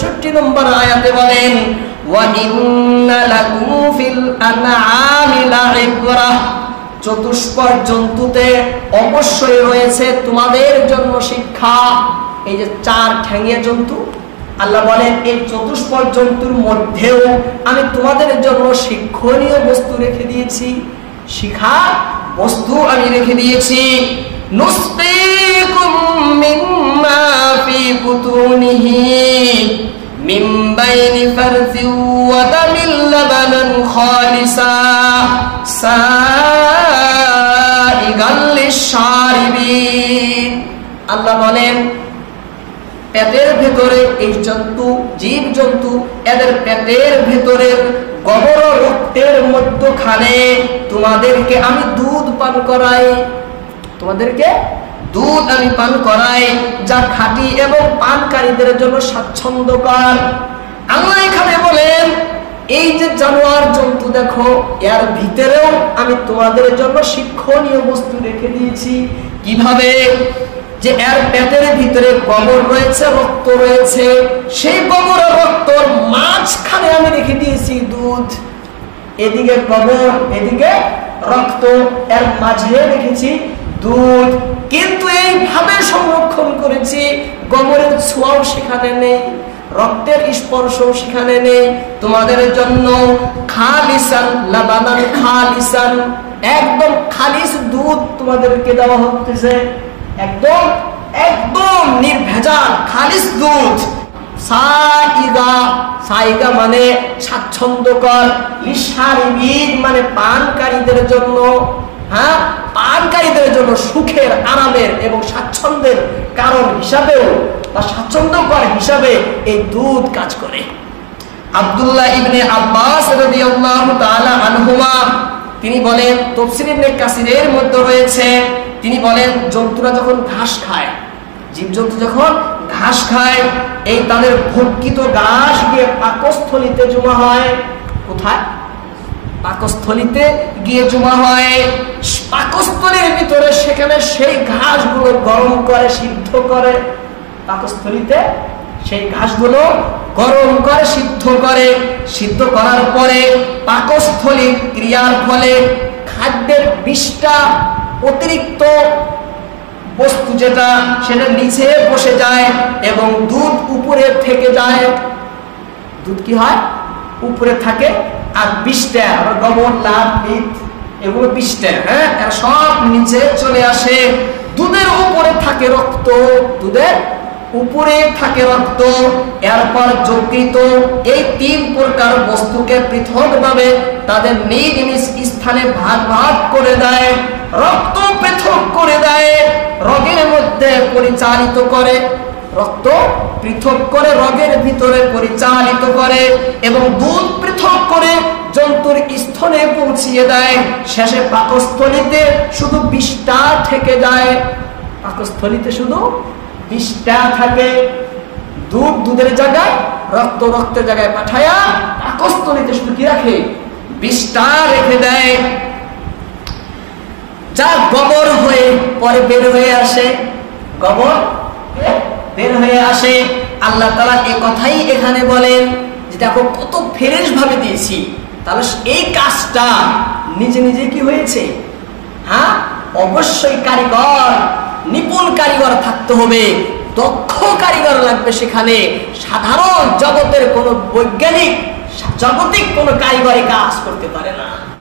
৬৬ নম্বর আয়াতে বলেন ওয়া ইন্না লাকুম ফিল আনআমি লাইবরাহ, চতুষ্পদ জন্তুতে অবশ্যই রয়েছে তোমাদের জন্য শিক্ষা। এই যে 4 ঠ্যাঙিয়া জন্তু, আল্লাহ বলেন এই চতুষ্পদ জন্তুর মধ্যেও আমি তোমাদের জন্য শিক্ষণীয় বস্তু রেখে দিয়েছি, শিখার বস্তু আমি রেখে দিয়েছি। নুসকিকুম মিম্মা ফি বুতুনিহি মিন বাইনি ফারসিন ওয়া দামিন লাবানান খালিসা সাইগাল লিশারিবিন। আল্লাহ বলেন পেটের ভেতরে এই জন্তু, জীব জন্তু, এদের পেটের ভেতরের গহর রক্তের মধ্যখানে তোমাদেরকে আমি দুধ পান করাই, তোমাদেরকে দুধ আমি পান করাই, যা খাঁটি এবং পানকারীদের জন্য স্বাচ্ছন্দ্যকর। আল্লাহ এখানে বলেন এই যে জানোয়ার জন্তু দেখো, এর ভিতরেও আমি তোমাদের জন্য শিক্ষণীয় বস্তু রেখে দিয়েছি। কিভাবে? যে এর পেটের ভিতরে গোবর রয়েছে, রক্ত রয়েছে, সেই গোবর আর রক্তর মাঝখানে আমি রেখে দিয়েছি দুধ। এদিকে গোবর, এদিকে রক্ত, এর মাঝে রেখেছি দুধ। কিন্তু এইভাবে সংরক্ষণ করেছি, গোবরের ছোঁয়াও সেখানে নেই, রক্তের স্পর্শও সেখানে নেই। তোমাদের জন্য খালিসান লাবানান খালিসান, একদম খালিস দুধ তোমাদেরকে দেওয়া হচ্ছে, একদম একদম নির্ভেজাল খালিস দুধ। সাইগা, সাইগা মানে স্বাচ্ছন্দ্যকর, লিশারিবিন মানে পানকারীদের জন্য। হ্যাঁ, পানকারীদের জন্য সুখের, আরামের এবং স্বাচ্ছন্দ্যের কারণ হিসাবেও বা স্বাচ্ছন্দ্যকর হিসাবে এই দুধ কাজ করে। আব্দুল্লাহ ইবনে আব্বাস রাদিয়াল্লাহু তাআলা আনহুমা তিনি বলেন, তাফসীর ইবনে কাসিরের মধ্যে রয়েছে, তিনি বলেন জন্তুরা যখন ঘাস খায়, জীবজন্তু যখন ঘাস খায়, এই তাদের ভক্ষিত ঘাস গিয়ে পাকস্থলিতে জমা হয়। কোথায়? পাকস্থলিতে গিয়ে জমা হয়। পাকস্থলীর ভিতরে সেখানে সেই ঘাসগুলো গরম করে, সিদ্ধ করে। পাকস্থলিতে সেই ঘাসগুলো গরম করে, সিদ্ধ করে। সিদ্ধ করার পরে পাকস্থলী ক্রিয়ার ফলে খাদ্যের বিষটা, অতিরিক্ত বস্তু যেটা, সেটা নিচে বসে যায় এবং দুধ উপরে থেকে যায়। দুধ কি হয়? উপরে থাকে, আর বিষটা, গোবর, লাভ, পিত, এগুলো বিষটা, হ্যাঁ, সব নিচে চলে আসে। দুধের উপরে থাকে রক্ত, দুধের উপরে থাকে রক্ত। এরপর যকৃত এই 3 প্রকার বস্তুকে পৃথকভাবে তাদের নিজ নিজ স্থানে ভাগ ভাগ করে দেয়, রক্ত পৃথক করে দেয়, রগের মধ্যে পরিচালিত করে, রক্ত পৃথক করে রগের ভিতরে পরিচালিত করে এবং দুধ পৃথক করে জন্তুর স্থলে পৌঁছিয়ে দেয়। শেষে পাকস্থলীতে শুধু বিষটা থেকে যায়, পাকস্থলীতে শুধু বিষটা থাকে। দুধ দুধের জায়গায়, রক্ত রক্তের জায়গায় পাঠায়া পাকস্থলীতে শুধু কি রাখে? বিষটা রেখে দেয়, যা গোবর হয়ে পরে বের হয়ে আসে, গোবর বের হয়ে আসে। আল্লাহ তাআলা এই কথাই এখানে বলেন যে দেখো কত ফ্রেশ ভাবে দিয়েছি। তাহলে এই কাজটা নিজে নিজে কি হয়েছে? হ্যাঁ, অবশ্যই কারিগর, নিপুণ কারিগর থাকতে হবে, দক্ষ কারিগর লাগবে সেখানে। সাধারণ জগতের কোনো বৈজ্ঞানিক, জাগতিক কোনো কারিগরি কাজ করতে পারে না।